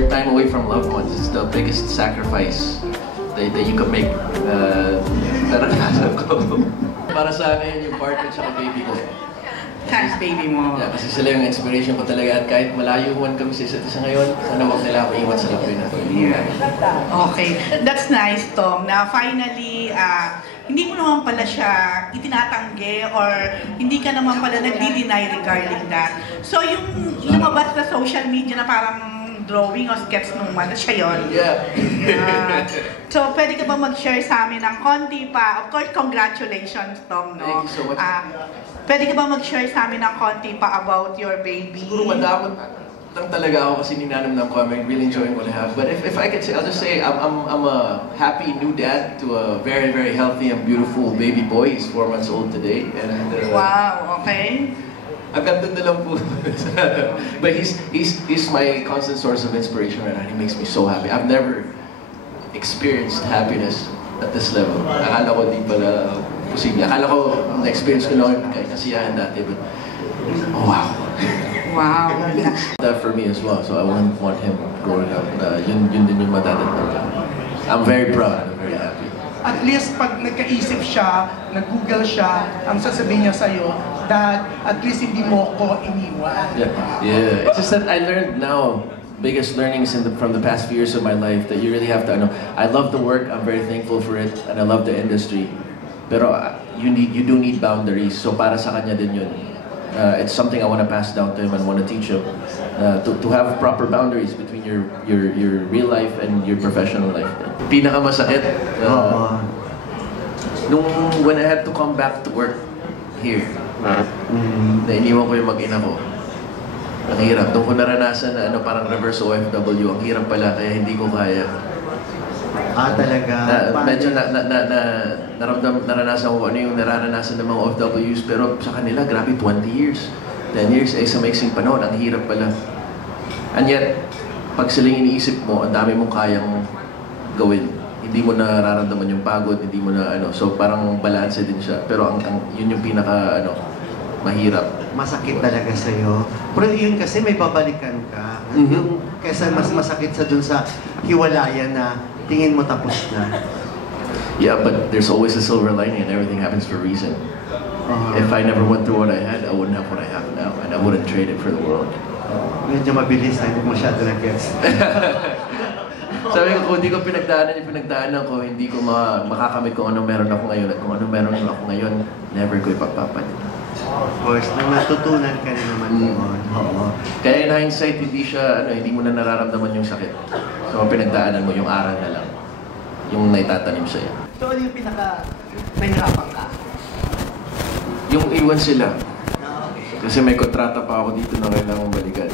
your time away from loved ones is the biggest sacrifice that you can make. Naranasan ko. Para sa akin yung partner at baby ko. Thanks, baby mo. Yeah, kasi sila yung inspiration ko talaga at kahit malayo man kami sa isa't isa ngayon, sana wag nila ako iwan sa lakoy na to. Yeah. Okay, that's nice, Tom. Na finally, hindi mo naman pala siya itinatanggi or hindi ka naman pala nagdi-deny regarding that. So yung lumabas sa social media na parang drawing o sketch nung man, siya yun. Yeah. So pwede ka ba mag-share sa amin ng konti pa? Of course, congratulations, Tom, no? Thank you so much. Pwede ka ba mag-share sa amin ng konti pa about your baby? Siguro madamot lang talaga ako kasi ninanamnam ko. I'm really enjoying what I have. But if I could say, I'll just say I'm a happy new dad to a very, very healthy and beautiful baby boy. He's 4 months old today. And wow, okay. Agad doon na lang po. But he's my constant source of inspiration right now. He makes me so happy. I've never experienced happiness at this level. Akala ko di pala posible. Akala ko na-experience ko lang kahit kasiyahan dati. But, oh wow. Wow. That for me as well. So I wouldn't want him growing up. Yun din yung madadagdag. I'm very proud. I'm very happy. At least pag nagkaisip siya, nag-google siya, ang sasabihin niya sa'yo, that at least hindi mo ko iniwan. Yeah. It's just that I learned now, biggest learnings from the past few years of my life, that you really have to, I love the work, I'm very thankful for it, and I love the industry. Pero you do need boundaries, so para sa kanya din yun. It's something I want to pass down to him and want to teach him. To have proper boundaries between your real life and your professional life. Pinakamasakit, when I had to come back to work here, na iniwan ko yung mag-ina ko. Ang hirap. Doon ko naranasan na parang reverse OFW. Ang hirap pala, kaya hindi ko kaya. Talaga? Medyo naranasan ko ano yung nararanasan ng mga OFWs, pero sa kanila, grabe, 20 years. 10 years, ay sa maiksing panahon, ang hirap pala. And yet, pag silang iniisip mo, ang dami mong kayang gawin. Hindi mo na nararamdaman yung pagod, hindi mo na so parang balanse din siya. Pero yun yung pinaka, mahirap. Masakit talaga sa'yo. Pero yun kasi may babalikan ka. Yung kesa mas masakit sa dun sa hiwalayan na tingin mo tapos na. Yeah, but there's always a silver lining and everything happens for a reason. If I never went through what I had, I wouldn't have what I have now. And I wouldn't trade it for the world. Medyo mabilis na, hindi masyado nag-gets. Sabi ko, kung hindi ko pinagdaanan yung pinagdaanan ko, hindi ko makakamit kung anong meron ako ngayon. At kung anong meron ako ngayon, never ko ipagpapalit. Of course, natutunan ka rin naman doon. Kaya in hindsight, hindi mo na nararamdaman yung sakit. So, pinagdaanan mo yung aral na lang. Yung naitatanim sa'yo. So, ano yung nahirapan ka? Yung iwan sila. Kasi may kontrata pa ako dito na kailangan balikan.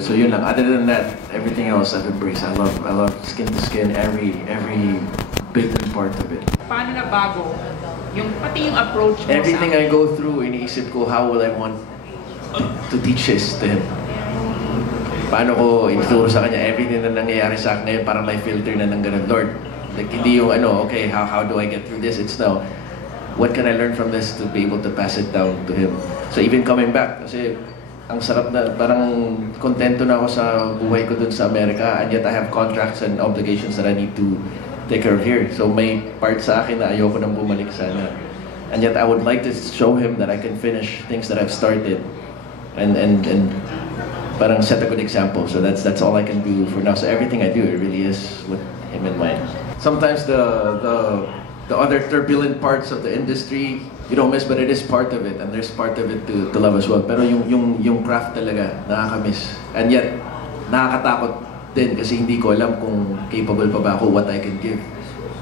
So yun lang. Other than that, everything else I've embraced. I love skin to skin, every bit and part of it. Paano na bago? Pati yung approach mo Everything I go through, iniisip ko, how will I want to teach this to him? Paano ko ituturo sa kanya everything na nangyayari sa akin ngayon, parang may filter na ng ganun, Lord. Like, hindi yung okay, how do I get through this? It's now, what can I learn from this to be able to pass it down to him? So even coming back, kasi ang sarap na, parang kontento na ako sa buhay ko dun sa Amerika, and yet I have contracts and obligations that I need to take care of here. So may part sa akin na ayoko nang bumalik sana. And yet I would like to show him that I can finish things that I've started and parang set a good example. So that's all I can do for now. So everything I do, it really is with him in mind. Sometimes the other turbulent parts of the industry you don't miss, but it is part of it, and there's part of it to love as well. Pero yung craft talaga nakakamiss, and yet nakakatakot din kasi hindi ko alam kung capable pa ba ako, what I can give.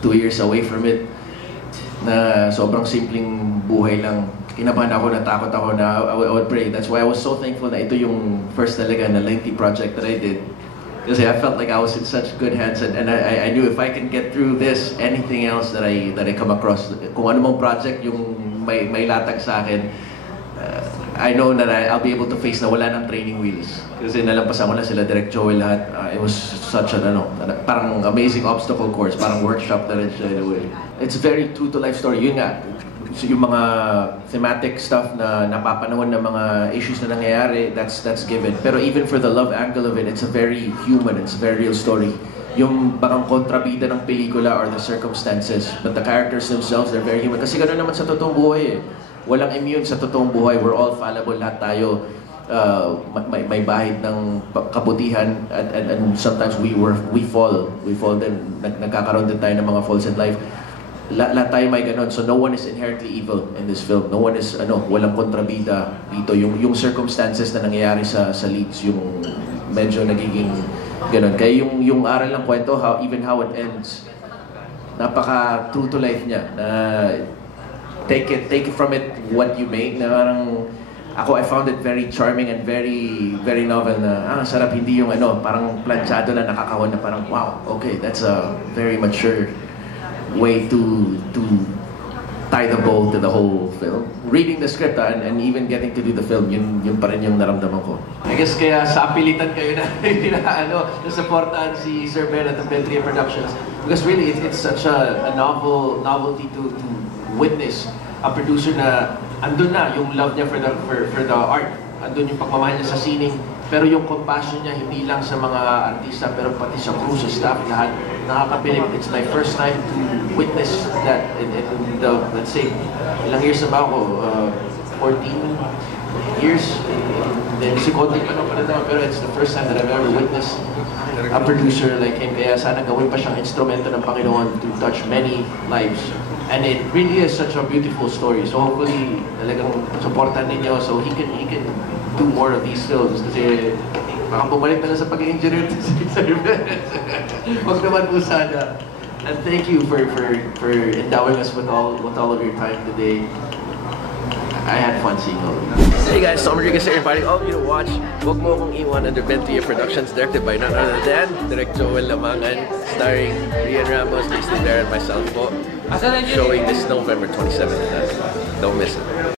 2 years away from it, na sobrang simpleng buhay lang. Kinabahan ako, natakot ako na I would pray. That's why I was so thankful na ito yung first talaga na lengthy project that I did. Kasi I felt like I was in such good hands, and I knew if I can get through this, anything else that I come across, kung ano mong project yung may latag sa akin, I know that I'll be able to face na wala ng training wheels. Kasi nalampasan ko na sila, Direct Joey, lahat. It was such an parang amazing obstacle course, parang workshop na rin siya in a way. It's very true to life story. Yun nga, yung mga thematic stuff na napapanahon ng mga issues na nangyayari, that's given. Pero even for the love angle of it, it's a very human, it's a very real story. Yung parang kontrabida ng pelikula or the circumstances, but the characters themselves, they're very human. Kasi gano'n naman sa totoong buhay eh. Walang immune sa totoong buhay. We're all fallible, lahat tayo. May bahid ng kabutihan and sometimes we fall din, nagkakaroon din tayo ng mga falls in life. Lahat tayo may ganon, so no one is inherently evil in this film. No one is walang kontrabida dito. Yung circumstances na nangyayari sa leads, yung medyo nagiging ganon. Kaya yung aral ng kwento, how it ends, napaka true to life niya. Na take it from it what you may. Na parang I found it very charming and very novel na sarap, hindi yung parang planchado na nakakahon na parang wow, okay, that's a very mature way to tie the bow to the whole film. Reading the script and even getting to do the film, yun pa rin yung naramdaman ko. I guess kaya sa apilitan kayo na nasuportahan si Sir Ben at the Bentley Productions because really it's such a novelty to witness a producer na andun na yung love niya for the art, andun yung pagmamahal niya sa sining, pero yung compassion niya hindi lang sa mga artista pero pati sa crew, sa staff, lahat nakakabilib. It's my first time to witness that in the, let's say, ilang years na ba ako? 14 years? Then si Konti pa naman pero it's the first time that I've ever witnessed a producer like him. Kaya sana gawin pa siyang instrumento ng Panginoon to touch many lives. And it really is such a beautiful story. So hopefully, talagang supportan ninyo so he can do more of these films. Kasi baka bumalik na lang sa pag-engineer si Sir Ben. Huwag naman po sana. And thank you for endowing us with all of your time today. I had fun seeing all of you. Hey guys, Tom Rodriguez here, inviting all of you to watch Wag Mo Kong Iwan under Bentley Productions, directed by none other than Direct Joel Lamangan, starring Rian Ramos, Lisa Darren, and myself po. Showing this November 27th. Don't miss it.